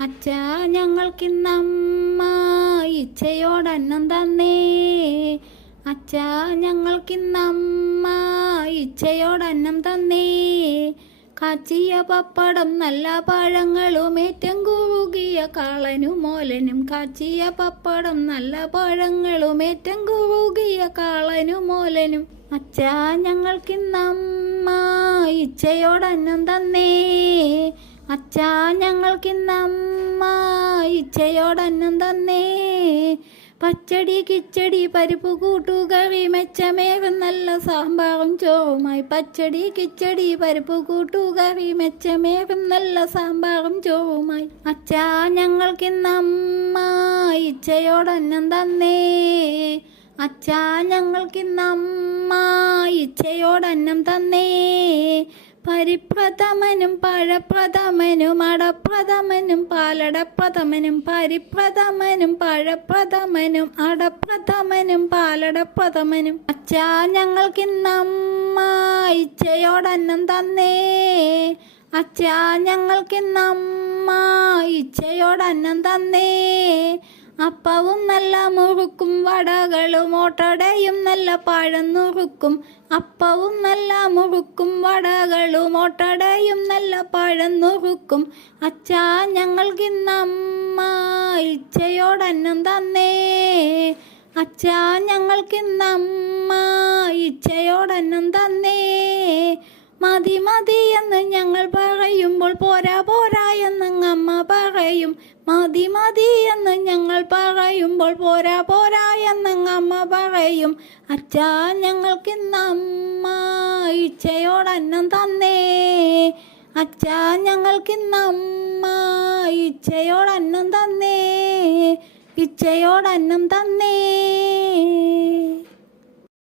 അച്ഛാ ഞങ്ങൾക്കിന്നമ്മ ഇച്ഛയോടന്നം തന്നേ. അച്ഛാ ഞങ്ങൾക്കിന്നമ്മ ഇച്ഛയോടന്നം തന്നേ. കാച്ചിയ പപ്പടം നല്ല പഴങ്ങളും ഏറ്റം കുറുകിയ കാളനും മോലനും. കാച്ചിയ പപ്പടം നല്ല പഴങ്ങളും ഏറ്റം കുറുകിയ കാളനും മോലനും. അച്ഛാ ഞങ്ങൾക്കിന്നമ്മ ഇച്ഛയോടന്നം തന്നേ. അച്ഛാ ഞങ്ങൾക്കിന്നമ്മ ഇച്ഛയോടന്നം തന്നേ. പച്ചടി കിച്ചടി പരിപ്പ് കൂട്ടുകറി മെച്ചമേറും നല്ല സാമ്പാറും ചോറുമായി. പച്ചടി കിച്ചടി പരിപ്പ് കൂട്ടുകറി മെച്ചമേറും നല്ല സാമ്പാറും ചോറുമായി. അച്ഛാ ഞങ്ങൾക്കിന്നമ്മ ഇച്ഛയോടന്നം തന്നേ. അച്ഛാ ഞങ്ങൾക്കിന്നമ്മ ഇച്ഛയോടന്നം തന്നേ. പരിപ്രഥമനും പഴപ്രഥമനും അടപ്രഥമനും പാലടപ്രഥമനും. പരിപ്രഥമനും പഴപ്രഥമനും അടപ്രഥമനും പാലടപ്രഥമനും. അച്ഛാ ഞങ്ങൾക്കിന്നമ്മ ഇച്ഛയോടന്നം തന്നേ. അച്ഛാ ഞങ്ങൾക്കിന്നമ്മ ഇച്ഛയോടന്നം തന്നേ. അപ്പവും നല്ല മുറുക്കും വടകളും ഓട്ടടയും നല്ല പഴം നുറുക്കും. അപ്പവും നല്ല മുറുക്കും വടകളും ഓട്ടടയും നല്ല പഴം നുറുക്കും. അച്ഛാ ഞങ്ങൾക്കിന്നമ്മ ഇച്ഛയോടന്നം തന്നേ. അച്ഛാ ഞങ്ങൾക്കിന്നമ്മ ഇച്ഛയോടന്നം തന്നേ. മതി മതി എന്ന് ഞങ്ങൾ പറയുമ്പോൾ പോരാ പോരാ എന്ന് അമ്മ പറയും. മതി മതി എന്ന് ഞങ്ങൾ പറയുമ്പോൾ പോരാ പോരാ എന്ന് അമ്മ പറയും. അച്ഛാ ഞങ്ങൾക്കിന്നമ്മ ഇച്ഛയോടന്നം തന്നേ. അച്ഛാ ഞങ്ങൾക്കിന്നമ്മ ഇച്ഛയോടന്നം തന്നേ. ഇച്ഛയോടന്നം തന്നേ.